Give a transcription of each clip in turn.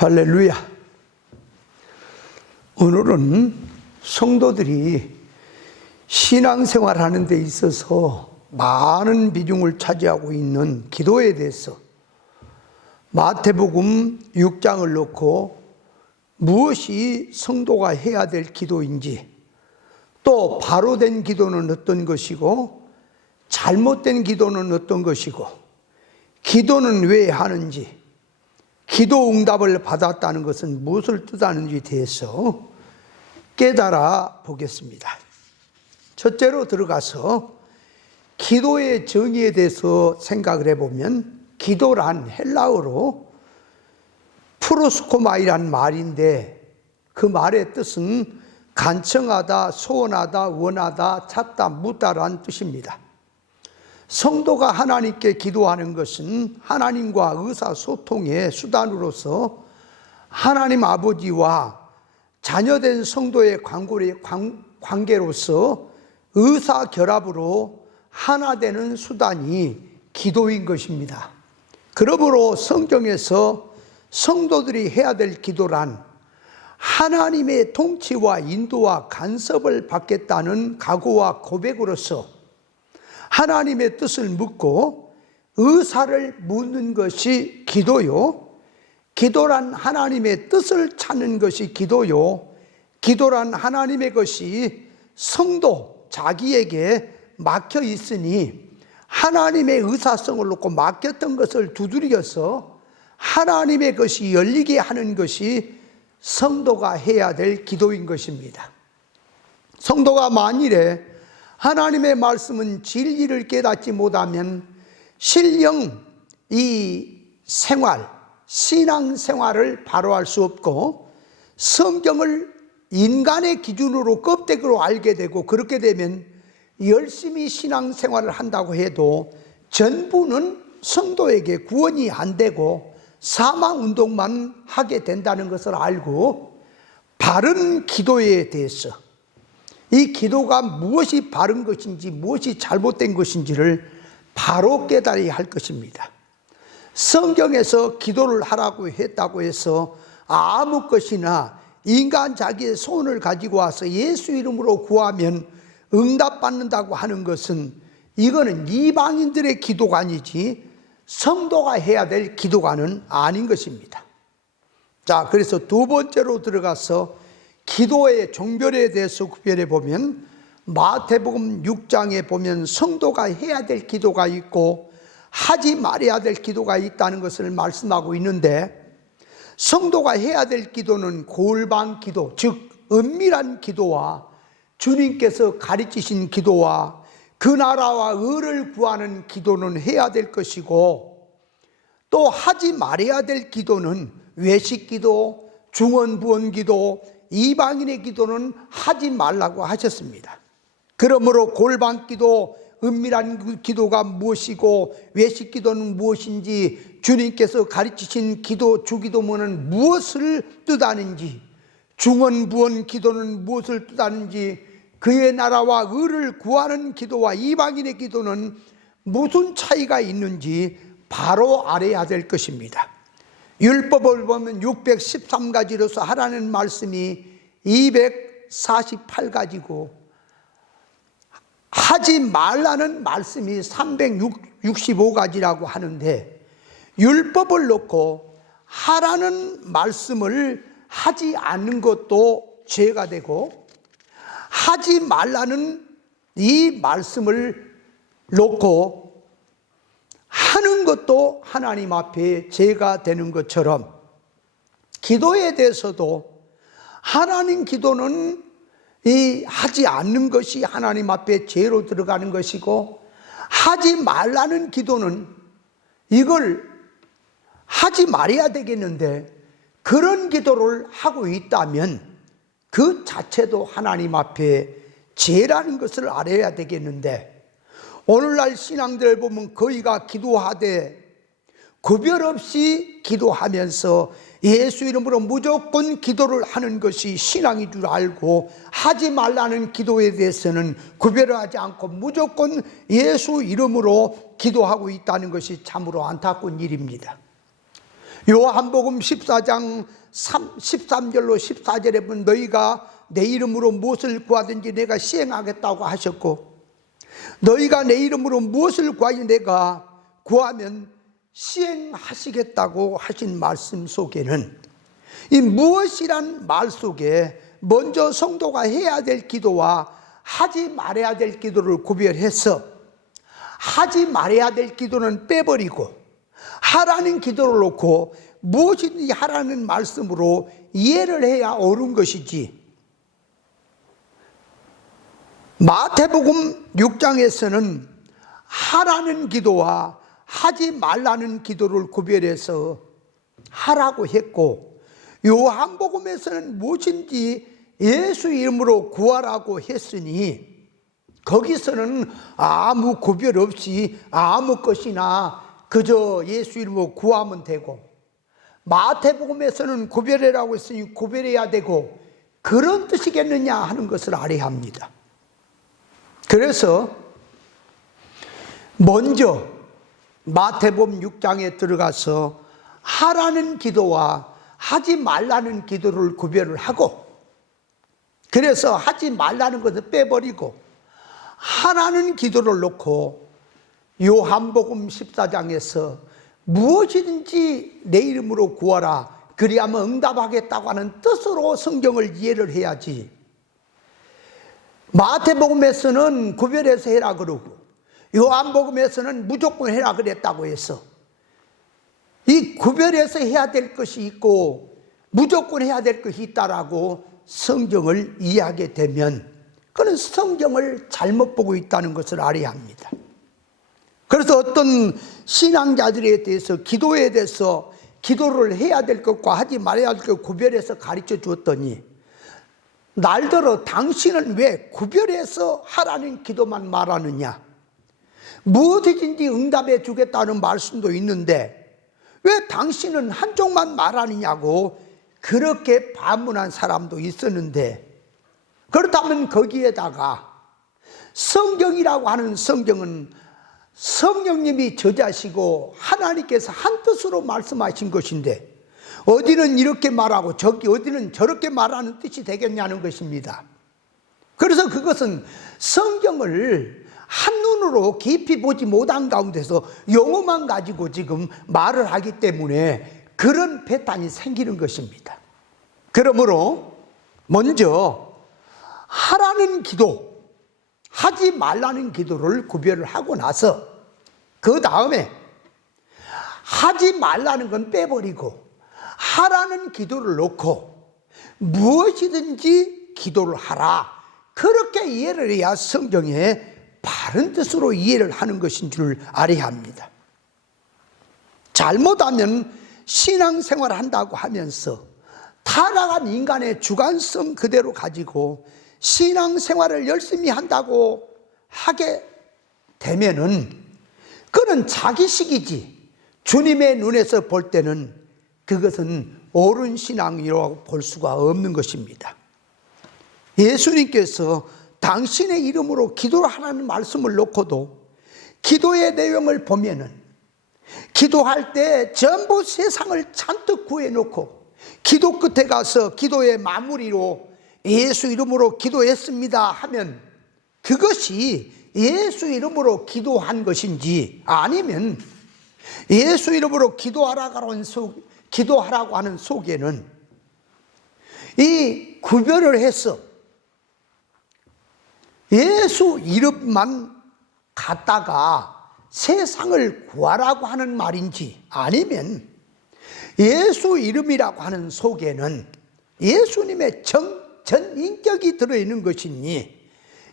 할렐루야. 오늘은 성도들이 신앙생활 하는 데 있어서 많은 비중을 차지하고 있는 기도에 대해서 마태복음 6장을 놓고 무엇이 성도가 해야 될 기도인지, 또 바로 된 기도는 어떤 것이고 잘못된 기도는 어떤 것이고 기도는 왜 하는지, 기도 응답을 받았다는 것은 무엇을 뜻하는지에 대해서 깨달아 보겠습니다. 첫째로 들어가서 기도의 정의에 대해서 생각을 해보면, 기도란 헬라어로 프로스코마이란 말인데, 그 말의 뜻은 간청하다, 소원하다, 원하다, 찾다, 묻다라는 뜻입니다. 성도가 하나님께 기도하는 것은 하나님과 의사소통의 수단으로서 하나님 아버지와 자녀된 성도의 관계로서 의사결합으로 하나 되는 수단이 기도인 것입니다. 그러므로 성경에서 성도들이 해야 될 기도란 하나님의 통치와 인도와 간섭을 받겠다는 각오와 고백으로서 하나님의 뜻을 묻고 의사를 묻는 것이 기도요, 기도란 하나님의 뜻을 찾는 것이 기도요, 기도란 하나님의 것이 성도 자기에게 막혀 있으니 하나님의 의사성을 놓고 막혔던 것을 두드려서 하나님의 것이 열리게 하는 것이 성도가 해야 될 기도인 것입니다. 성도가 만일에 하나님의 말씀은 진리를 깨닫지 못하면 신령 이 생활, 신앙생활을 바로 할 수 없고, 성경을 인간의 기준으로 껍데기로 알게 되고, 그렇게 되면 열심히 신앙생활을 한다고 해도 전부는 성도에게 구원이 안 되고 사망운동만 하게 된다는 것을 알고, 바른 기도에 대해서, 이 기도가 무엇이 바른 것인지 무엇이 잘못된 것인지를 바로 깨달아야 할 것입니다. 성경에서 기도를 하라고 했다고 해서 아무 것이나 인간 자기의 소원을 가지고 와서 예수 이름으로 구하면 응답받는다고 하는 것은, 이거는 이방인들의 기도관이지 성도가 해야 될 기도관은 아닌 것입니다. 자, 그래서 두 번째로 들어가서 기도의 종별에 대해서 구별해 보면, 마태복음 6장에 보면 성도가 해야 될 기도가 있고 하지 말아야 될 기도가 있다는 것을 말씀하고 있는데, 성도가 해야 될 기도는 골방 기도, 즉 은밀한 기도와 주님께서 가르치신 기도와 그 나라와 의를 구하는 기도는 해야 될 것이고, 또 하지 말아야 될 기도는 외식 기도, 중언부언 기도, 이방인의 기도는 하지 말라고 하셨습니다. 그러므로 골방 기도, 은밀한 기도가 무엇이고 외식 기도는 무엇인지, 주님께서 가르치신 기도, 주기도문은 무엇을 뜻하는지, 중언부언 기도는 무엇을 뜻하는지, 그의 나라와 의를 구하는 기도와 이방인의 기도는 무슨 차이가 있는지 바로 알아야 될 것입니다. 율법을 보면 613가지로서 하라는 말씀이 248가지고 하지 말라는 말씀이 365가지라고 하는데, 율법을 놓고 하라는 말씀을 하지 않는 것도 죄가 되고, 하지 말라는 이 말씀을 놓고 하는 것도 하나님 앞에 죄가 되는 것처럼, 기도에 대해서도 하나님 기도는 이 하지 않는 것이 하나님 앞에 죄로 들어가는 것이고, 하지 말라는 기도는 이걸 하지 말아야 되겠는데, 그런 기도를 하고 있다면 그 자체도 하나님 앞에 죄라는 것을 알아야 되겠는데, 오늘날 신앙들 보면 거의가 기도하되 구별 없이 기도하면서 예수 이름으로 무조건 기도를 하는 것이 신앙인 줄 알고, 하지 말라는 기도에 대해서는 구별을 하지 않고 무조건 예수 이름으로 기도하고 있다는 것이 참으로 안타까운 일입니다. 요한복음 14장 13절로 14절에 보면 너희가 내 이름으로 무엇을 구하든지 내가 시행하겠다고 하셨고, 너희가 내 이름으로 무엇을 구하든지 내가 구하면 시행하시겠다고 하신 말씀 속에는 이 무엇이란 말 속에 먼저 성도가 해야 될 기도와 하지 말아야 될 기도를 구별해서 하지 말아야 될 기도는 빼버리고 하라는 기도를 놓고 무엇이든지 하라는 말씀으로 이해를 해야 옳은 것이지, 마태복음 6장에서는 하라는 기도와 하지 말라는 기도를 구별해서 하라고 했고, 요한복음에서는 무엇인지 예수 이름으로 구하라고 했으니 거기서는 아무 구별 없이 아무 것이나 그저 예수 이름으로 구하면 되고, 마태복음에서는 구별해라고 했으니 구별해야 되고, 그런 뜻이겠느냐 하는 것을 알아야 합니다. 그래서 먼저 마태복음 6장에 들어가서 하라는 기도와 하지 말라는 기도를 구별을 하고, 그래서 하지 말라는 것을 빼버리고 하라는 기도를 놓고 요한복음 14장에서 무엇이든지 내 이름으로 구하라 그리하면 응답하겠다고 하는 뜻으로 성경을 이해를 해야지, 마태복음에서는 구별해서 해라 그러고 요한복음에서는 무조건 해라 그랬다고 해서 이 구별해서 해야 될 것이 있고 무조건 해야 될 것이 있다라고 성경을 이해하게 되면 그는 성경을 잘못 보고 있다는 것을 알아야 합니다. 그래서 어떤 신앙자들에 대해서 기도에 대해서 기도를 해야 될 것과 하지 말아야 될 것 구별해서 가르쳐 주었더니, 날더러 당신은 왜 구별해서 하라는 기도만 말하느냐, 무엇이든지 응답해 주겠다는 말씀도 있는데 왜 당신은 한쪽만 말하느냐고 그렇게 반문한 사람도 있었는데, 그렇다면 거기에다가 성경이라고 하는 성경은 성령님이 저자시고 하나님께서 한 뜻으로 말씀하신 것인데 어디는 이렇게 말하고 어디는 저렇게 말하는 뜻이 되겠냐는 것입니다. 그래서 그것은 성경을 한눈으로 깊이 보지 못한 가운데서 용어만 가지고 지금 말을 하기 때문에 그런 패턴이 생기는 것입니다. 그러므로 먼저 하라는 기도, 하지 말라는 기도를 구별을 하고 나서 그 다음에 하지 말라는 건 빼버리고 하라는 기도를 놓고 무엇이든지 기도를 하라, 그렇게 이해를 해야 성경의 바른 뜻으로 이해를 하는 것인 줄 알아야 합니다. 잘못하면 신앙생활을 한다고 하면서 타락한 인간의 주관성 그대로 가지고 신앙생활을 열심히 한다고 하게 되면은 그는 자기식이지 주님의 눈에서 볼 때는 그것은 옳은 신앙이라고 볼 수가 없는 것입니다. 예수님께서 당신의 이름으로 기도를 하라는 말씀을 놓고도 기도의 내용을 보면은 기도할 때 전부 세상을 잔뜩 구해놓고 기도 끝에 가서 기도의 마무리로 예수 이름으로 기도했습니다 하면 그것이 예수 이름으로 기도한 것인지, 아니면 예수 이름으로 기도하라고 하는 속에는 이 구별을 해서 예수 이름만 갖다가 세상을 구하라고 하는 말인지, 아니면 예수 이름이라고 하는 속에는 예수님의 전 인격이 들어있는 것이니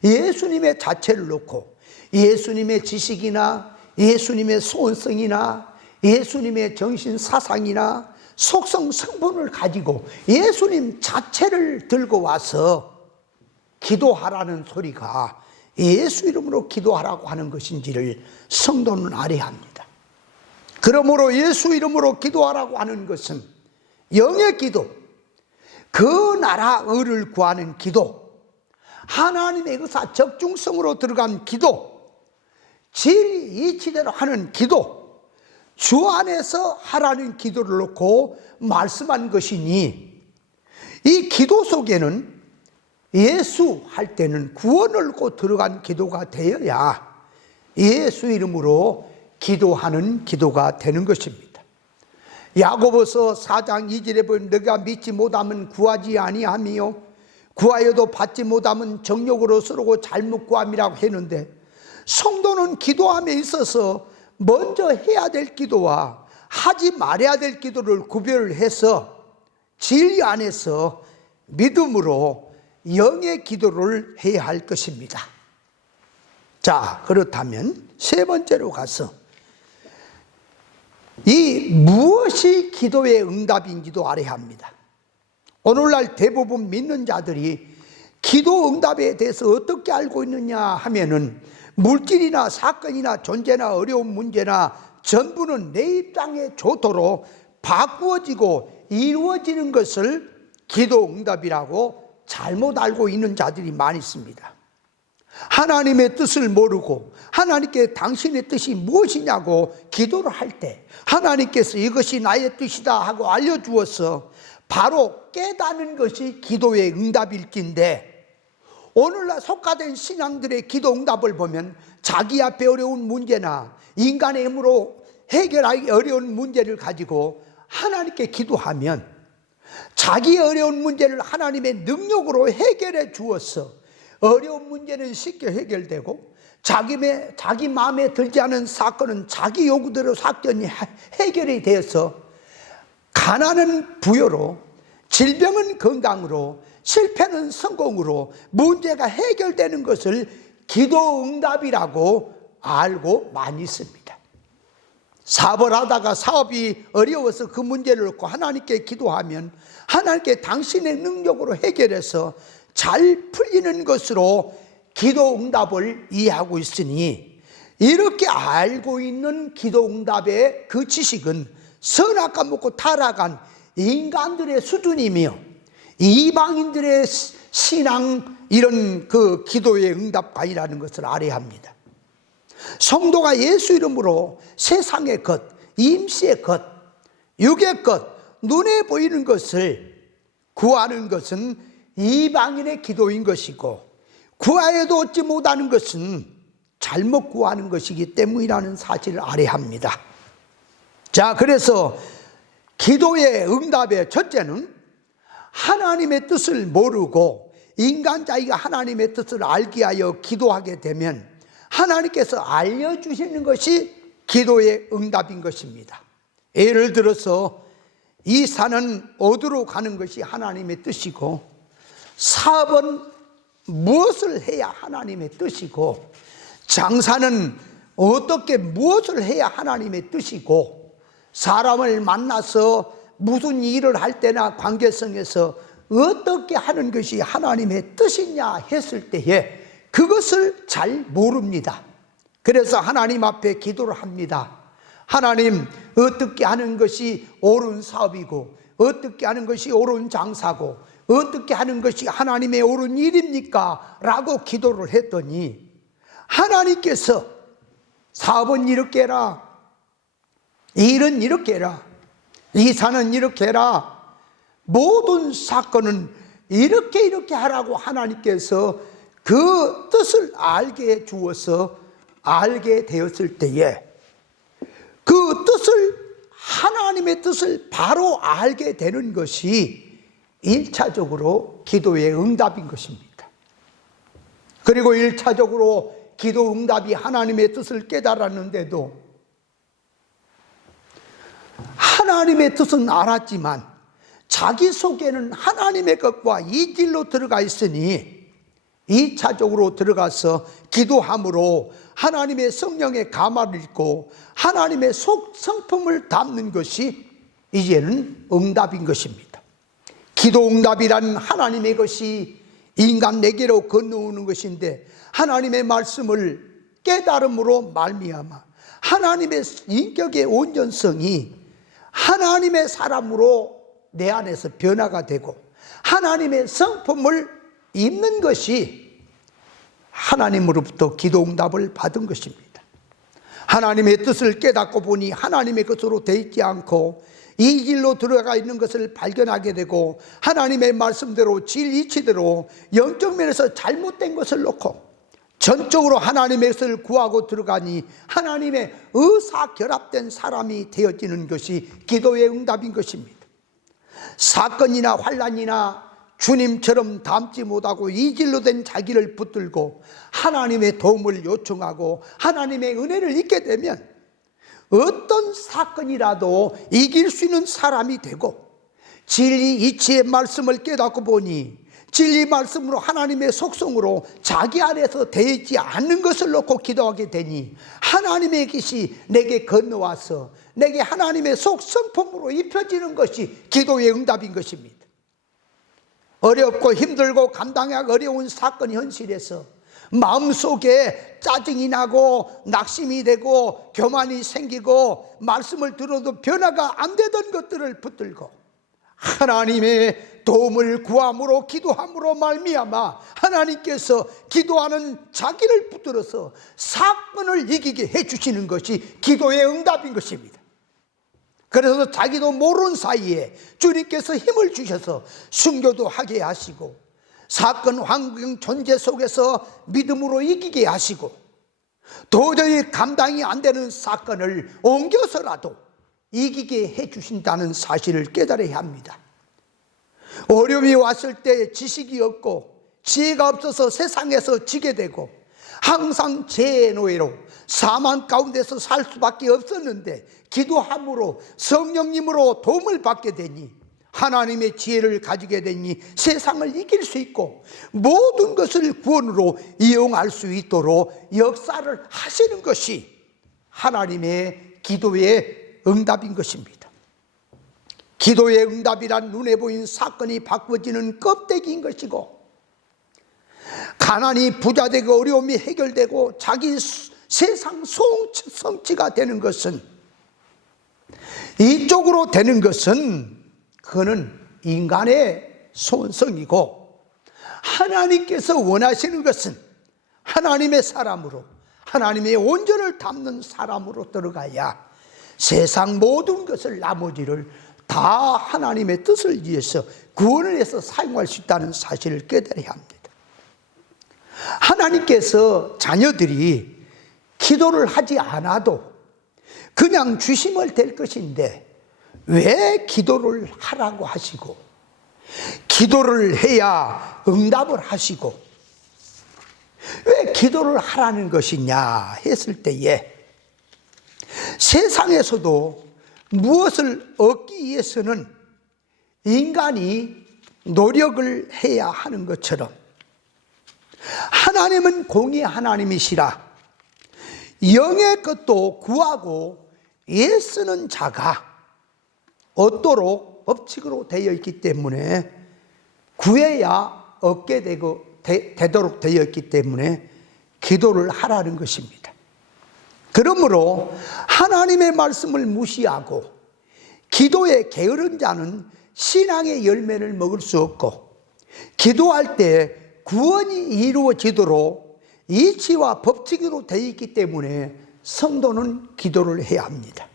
예수님의 자체를 놓고 예수님의 지식이나 예수님의 소원성이나 예수님의 정신 사상이나 속성 성분을 가지고 예수님 자체를 들고 와서 기도하라는 소리가 예수 이름으로 기도하라고 하는 것인지를 성도는 알아야 합니다. 그러므로 예수 이름으로 기도하라고 하는 것은 영의 기도, 그 나라 의를 구하는 기도, 하나님의 의사 적중성으로 들어간 기도, 진리 이치대로 하는 기도, 주 안에서 하라는 기도를 놓고 말씀한 것이니, 이 기도 속에는 예수 할 때는 구원을 얻고 들어간 기도가 되어야 예수 이름으로 기도하는 기도가 되는 것입니다. 야고보서 4장 2절에 보면 너가 믿지 못하면 구하지 아니하며 구하여도 받지 못하면 정욕으로 쓰르고 잘못 구함이라고 했는데, 성도는 기도함에 있어서 먼저 해야 될 기도와 하지 말아야 될 기도를 구별을 해서 진리 안에서 믿음으로 영의 기도를 해야 할 것입니다. 자, 그렇다면 세 번째로 가서 이 무엇이 기도의 응답인지도 알아야 합니다. 오늘날 대부분 믿는 자들이 기도 응답에 대해서 어떻게 알고 있느냐 하면은 물질이나 사건이나 존재나 어려운 문제나 전부는 내 입장에 좋도록 바꾸어지고 이루어지는 것을 기도 응답이라고 잘못 알고 있는 자들이 많이 있습니다. 하나님의 뜻을 모르고 하나님께 당신의 뜻이 무엇이냐고 기도를 할 때 하나님께서 이것이 나의 뜻이다 하고 알려주어서 바로 깨닫는 것이 기도의 응답일진데, 오늘날 속가된 신앙들의 기도 응답을 보면 자기 앞에 어려운 문제나 인간의 힘으로 해결하기 어려운 문제를 가지고 하나님께 기도하면 자기의 어려운 문제를 하나님의 능력으로 해결해 주어서 어려운 문제는 쉽게 해결되고 자기 마음에 들지 않은 사건은 자기 요구대로 사건이 해결이 되어서 가난은 부여로, 질병은 건강으로, 실패는 성공으로 문제가 해결되는 것을 기도 응답이라고 알고 많이 있습니다. 사업을 하다가 사업이 어려워서 그 문제를 놓고 하나님께 기도하면 하나님께 당신의 능력으로 해결해서 잘 풀리는 것으로 기도 응답을 이해하고 있으니, 이렇게 알고 있는 기도 응답의 그 지식은 선악과 먹고 타락한 인간들의 수준이며 이방인들의 신앙 이런 그 기도의 응답관이라는 것을 알아야 합니다. 성도가 예수 이름으로 세상의 것, 임시의 것, 육의 것, 눈에 보이는 것을 구하는 것은 이방인의 기도인 것이고, 구하여도 얻지 못하는 것은 잘못 구하는 것이기 때문이라는 사실을 알아야 합니다. 자, 그래서 기도의 응답의 첫째는 하나님의 뜻을 모르고 인간 자기가 하나님의 뜻을 알게 하여 기도하게 되면 하나님께서 알려주시는 것이 기도의 응답인 것입니다. 예를 들어서 이 산은 어디로 가는 것이 하나님의 뜻이고, 사업은 무엇을 해야 하나님의 뜻이고, 장사는 어떻게 무엇을 해야 하나님의 뜻이고, 사람을 만나서 무슨 일을 할 때나 관계성에서 어떻게 하는 것이 하나님의 뜻이냐 했을 때에 그것을 잘 모릅니다. 그래서 하나님 앞에 기도를 합니다. 하나님, 어떻게 하는 것이 옳은 사업이고 어떻게 하는 것이 옳은 장사고 어떻게 하는 것이 하나님의 옳은 일입니까? 라고 기도를 했더니 하나님께서 사업은 이렇게 해라, 일은 이렇게 해라, 이사는 이렇게 해라, 모든 사건은 이렇게 하라고 하나님께서 그 뜻을 알게 해 주어서 알게 되었을 때에 그 뜻을, 하나님의 뜻을 바로 알게 되는 것이 1차적으로 기도의 응답인 것입니다. 그리고 1차적으로 기도 응답이 하나님의 뜻을 깨달았는데도 하나님의 뜻은 알았지만 자기 속에는 하나님의 것과 이 길로 들어가 있으니 2차적으로 들어가서 기도함으로 하나님의 성령의 가마를 읽고 하나님의 속 성품을 담는 것이 이제는 응답인 것입니다. 기도 응답이란 하나님의 것이 인간 내게로 건너오는 것인데, 하나님의 말씀을 깨달음으로 말미암아 하나님의 인격의 온전성이 하나님의 사람으로 내 안에서 변화가 되고 하나님의 성품을 입는 것이 하나님으로부터 기도 응답을 받은 것입니다. 하나님의 뜻을 깨닫고 보니 하나님의 것으로 되어 있지 않고 이 길로 들어가 있는 것을 발견하게 되고, 하나님의 말씀대로 진리치대로 영적 면에서 잘못된 것을 놓고 전적으로 하나님의 것을 구하고 들어가니 하나님의 의사 결합된 사람이 되어지는 것이 기도의 응답인 것입니다. 사건이나 환난이나 주님처럼 닮지 못하고 이 길로 된 자기를 붙들고 하나님의 도움을 요청하고 하나님의 은혜를 잊게 되면 어떤 사건이라도 이길 수 있는 사람이 되고, 진리 이치의 말씀을 깨닫고 보니 진리 말씀으로 하나님의 속성으로 자기 안에서 되지 않는 것을 놓고 기도하게 되니 하나님의 빛이 내게 건너와서 내게 하나님의 속성품으로 입혀지는 것이 기도의 응답인 것입니다. 어렵고 힘들고 감당하기 어려운 사건 현실에서 마음속에 짜증이 나고 낙심이 되고 교만이 생기고 말씀을 들어도 변화가 안 되던 것들을 붙들고 하나님의 도움을 구함으로 기도함으로 말미암아 하나님께서 기도하는 자기를 붙들어서 사건을 이기게 해주시는 것이 기도의 응답인 것입니다. 그래서 자기도 모르는 사이에 주님께서 힘을 주셔서 순교도 하게 하시고 사건 환경 존재 속에서 믿음으로 이기게 하시고 도저히 감당이 안 되는 사건을 옮겨서라도 이기게 해주신다는 사실을 깨달아야 합니다. 어려움이 왔을 때 지식이 없고 지혜가 없어서 세상에서 지게 되고 항상 죄의 노예로 사망 가운데서 살 수밖에 없었는데 기도함으로 성령님으로 도움을 받게 되니 하나님의 지혜를 가지게 되니 세상을 이길 수 있고 모든 것을 구원으로 이용할 수 있도록 역사를 하시는 것이 하나님의 기도의 응답인 것입니다. 기도의 응답이란 눈에 보인 사건이 바꿔지는 껍데기인 것이고, 가난이 부자 되고 어려움이 해결되고 자기 세상 성취가 되는 것은, 이쪽으로 되는 것은 그는 인간의 손성이고, 하나님께서 원하시는 것은 하나님의 사람으로 하나님의 온전을 담는 사람으로 들어가야 세상 모든 것을 나머지를 다 하나님의 뜻을 위해서 구원을 해서 사용할 수 있다는 사실을 깨달아야 합니다. 하나님께서 자녀들이 기도를 하지 않아도 그냥 주시면 될 것인데 왜 기도를 하라고 하시고 기도를 해야 응답을 하시고 왜 기도를 하라는 것이냐 했을 때에, 세상에서도 무엇을 얻기 위해서는 인간이 노력을 해야 하는 것처럼 하나님은 공의 하나님이시라 영의 것도 구하고 애쓰는 자가 얻도록 법칙으로 되어 있기 때문에, 구해야 얻게 되도록 되어 있기 때문에 기도를 하라는 것입니다. 그러므로 하나님의 말씀을 무시하고 기도에 게으른 자는 신앙의 열매를 먹을 수 없고, 기도할 때 구원이 이루어지도록 이치와 법칙으로 되어 있기 때문에 성도는 기도를 해야 합니다.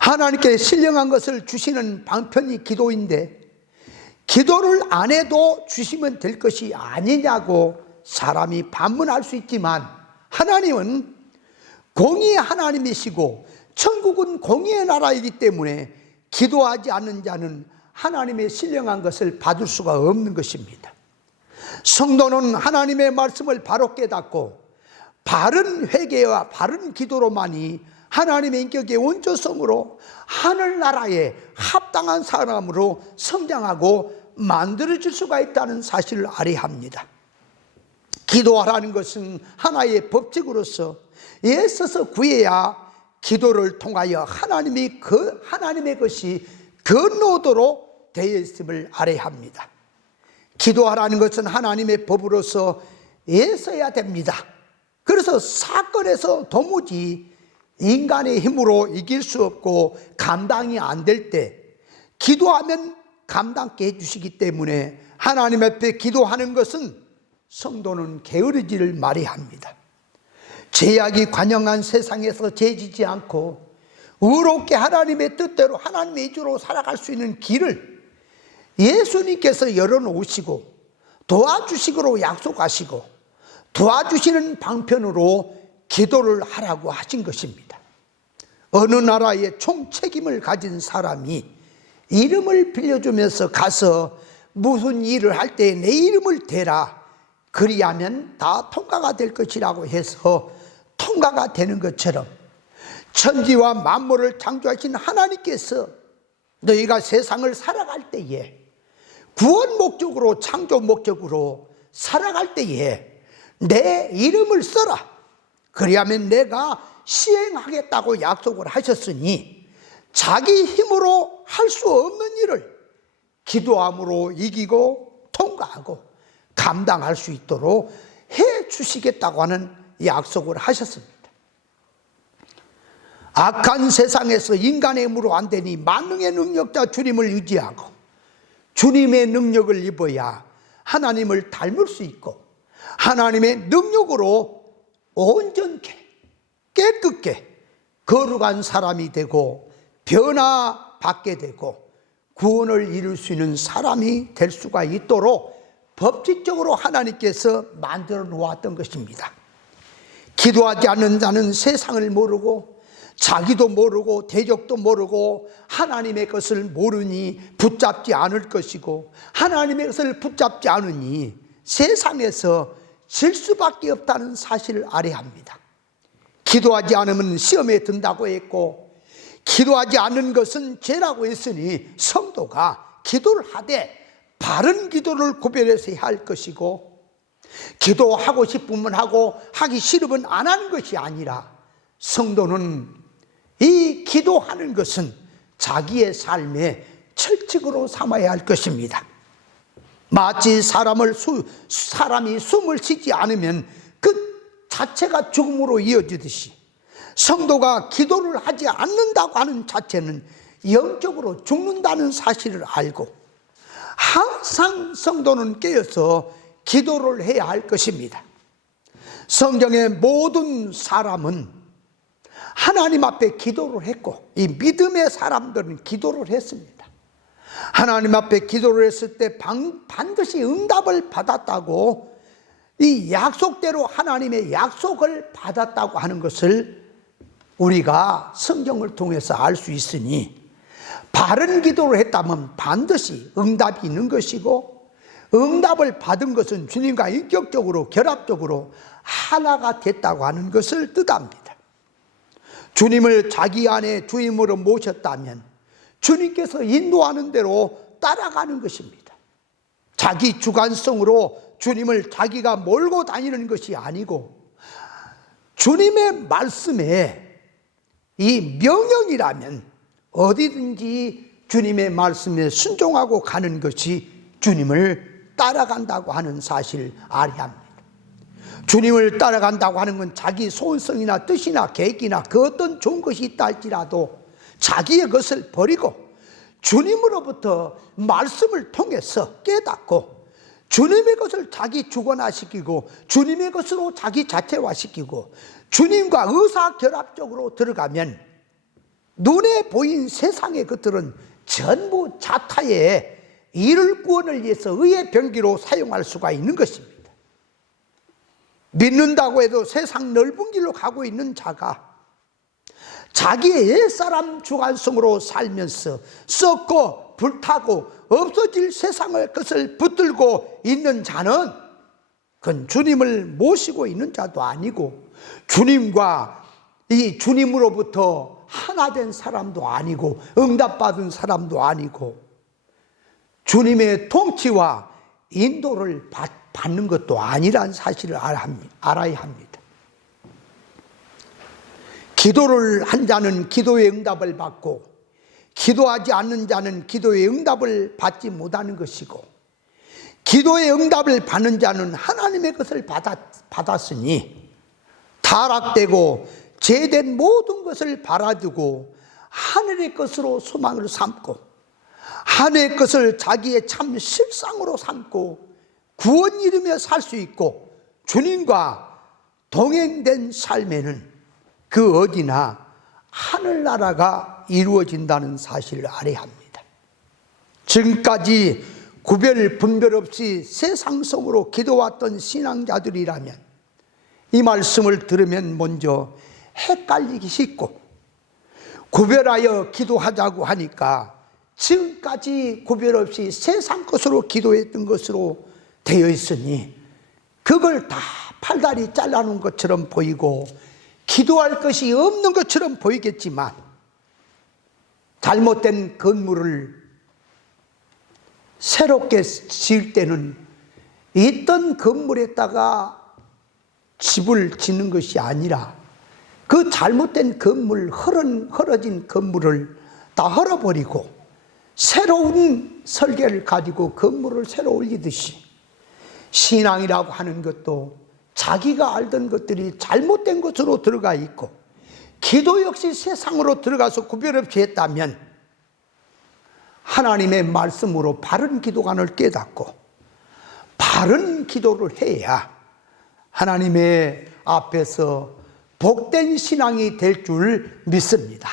하나님께 신령한 것을 주시는 방편이 기도인데 기도를 안 해도 주시면 될 것이 아니냐고 사람이 반문할 수 있지만, 하나님은 공의의 하나님이시고 천국은 공의의 나라이기 때문에 기도하지 않는 자는 하나님의 신령한 것을 받을 수가 없는 것입니다. 성도는 하나님의 말씀을 바로 깨닫고 바른 회개와 바른 기도로만이 하나님의 인격의 원조성으로 하늘나라에 합당한 사람으로 성장하고 만들어질 수가 있다는 사실을 알아야 합니다. 기도하라는 것은 하나의 법칙으로서 애써서 구해야 기도를 통하여 하나님의 것이 건너오도록 되어 있음을 알아야 합니다. 기도하라는 것은 하나님의 법으로서 애써야 됩니다. 그래서 사건에서 도무지 인간의 힘으로 이길 수 없고 감당이 안 될 때 기도하면 감당케 해주시기 때문에 하나님 앞에 기도하는 것은 성도는 게으르지를 말아야 합니다. 죄악이 관영한 세상에서 죄지지 않고 의롭게 하나님의 뜻대로 하나님의 의지로 살아갈 수 있는 길을 예수님께서 열어놓으시고 도와주시기로 약속하시고 도와주시는 방편으로 기도를 하라고 하신 것입니다. 어느 나라의 총책임을 가진 사람이 이름을 빌려주면서 가서 무슨 일을 할 때 내 이름을 대라, 그리하면 다 통과가 될 것이라고 해서 통과가 되는 것처럼 천지와 만물을 창조하신 하나님께서 너희가 세상을 살아갈 때에 구원 목적으로, 창조 목적으로 살아갈 때에 내 이름을 써라, 그리하면 내가 시행하겠다고 약속을 하셨으니 자기 힘으로 할 수 없는 일을 기도함으로 이기고 통과하고 감당할 수 있도록 해 주시겠다고 하는 약속을 하셨습니다. 악한 세상에서 인간의 힘으로 안 되니 만능의 능력자 주님을 의지하고 주님의 능력을 입어야 하나님을 닮을 수 있고 하나님의 능력으로 온전케 깨끗게 거룩한 사람이 되고 변화받게 되고 구원을 이룰 수 있는 사람이 될 수가 있도록 법칙적으로 하나님께서 만들어 놓았던 것입니다. 기도하지 않는 자는 세상을 모르고 자기도 모르고 대적도 모르고 하나님의 것을 모르니 붙잡지 않을 것이고 하나님의 것을 붙잡지 않으니 세상에서 질 수밖에 없다는 사실을 알아야 합니다. 기도하지 않으면 시험에 든다고 했고 기도하지 않는 것은 죄라고 했으니 성도가 기도를 하되 바른 기도를 구별해서 해야 할 것이고 기도하고 싶으면 하고 하기 싫으면 안 하는 것이 아니라 성도는 이 기도하는 것은 자기의 삶의 철칙으로 삼아야 할 것입니다. 마치 사람이 숨을 쉬지 않으면 그 자체가 죽음으로 이어지듯이 성도가 기도를 하지 않는다고 하는 자체는 영적으로 죽는다는 사실을 알고 항상 성도는 깨어서 기도를 해야 할 것입니다. 성경의 모든 사람은 하나님 앞에 기도를 했고 이 믿음의 사람들은 기도를 했습니다. 하나님 앞에 기도를 했을 때 반드시 응답을 받았다고, 이 약속대로 하나님의 약속을 받았다고 하는 것을 우리가 성경을 통해서 알 수 있으니 바른 기도를 했다면 반드시 응답이 있는 것이고 응답을 받은 것은 주님과 인격적으로 결합적으로 하나가 됐다고 하는 것을 뜻합니다. 주님을 자기 안에 주임으로 모셨다면 주님께서 인도하는 대로 따라가는 것입니다. 자기 주관성으로 주님을 자기가 몰고 다니는 것이 아니고 주님의 말씀에 이 명령이라면 어디든지 주님의 말씀에 순종하고 가는 것이 주님을 따라간다고 하는 사실을 알아야 합니다. 주님을 따라간다고 하는 건 자기 소원성이나 뜻이나 계획이나 그 어떤 좋은 것이 있다 할지라도 자기의 것을 버리고 주님으로부터 말씀을 통해서 깨닫고 주님의 것을 자기 주관화시키고 주님의 것으로 자기 자체화시키고 주님과 의사결합적으로 들어가면 눈에 보인 세상의 것들은 전부 자타의 이를 구원을 위해서 의의 병기로 사용할 수가 있는 것입니다. 믿는다고 해도 세상 넓은 길로 가고 있는 자가 자기의 옛사람 주관성으로 살면서 썩고 불타고 없어질 세상의 것을 붙들고 있는 자는 그건 주님을 모시고 있는 자도 아니고 주님과 이 주님으로부터 하나 된 사람도 아니고 응답받은 사람도 아니고 주님의 통치와 인도를 받는 것도 아니란 사실을 알아야 합니다. 기도를 한 자는 기도의 응답을 받고 기도하지 않는 자는 기도의 응답을 받지 못하는 것이고 기도의 응답을 받는 자는 하나님의 것을 받았으니 타락되고 죄된 모든 것을 바라두고 하늘의 것으로 소망을 삼고 하늘의 것을 자기의 참 실상으로 삼고 구원 이루며 살 수 있고 주님과 동행된 삶에는 그 어디나 하늘나라가 이루어진다는 사실을 알아야 합니다. 지금까지 구별 분별 없이 세상성으로 기도왔던 신앙자들이라면 이 말씀을 들으면 먼저 헷갈리기 쉽고, 구별하여 기도하자고 하니까 지금까지 구별 없이 세상 것으로 기도했던 것으로 되어 있으니 그걸 다 팔다리 잘라놓은 것처럼 보이고 기도할 것이 없는 것처럼 보이겠지만, 잘못된 건물을 새롭게 지을 때는 있던 건물에다가 집을 짓는 것이 아니라 그 잘못된 건물, 헐어진 건물을 다 헐어버리고 새로운 설계를 가지고 건물을 새로 올리듯이, 신앙이라고 하는 것도 자기가 알던 것들이 잘못된 것으로 들어가 있고 기도 역시 세상으로 들어가서 구별 없이 했다면 하나님의 말씀으로 바른 기도관을 깨닫고 바른 기도를 해야 하나님의 앞에서 복된 신앙이 될 줄 믿습니다.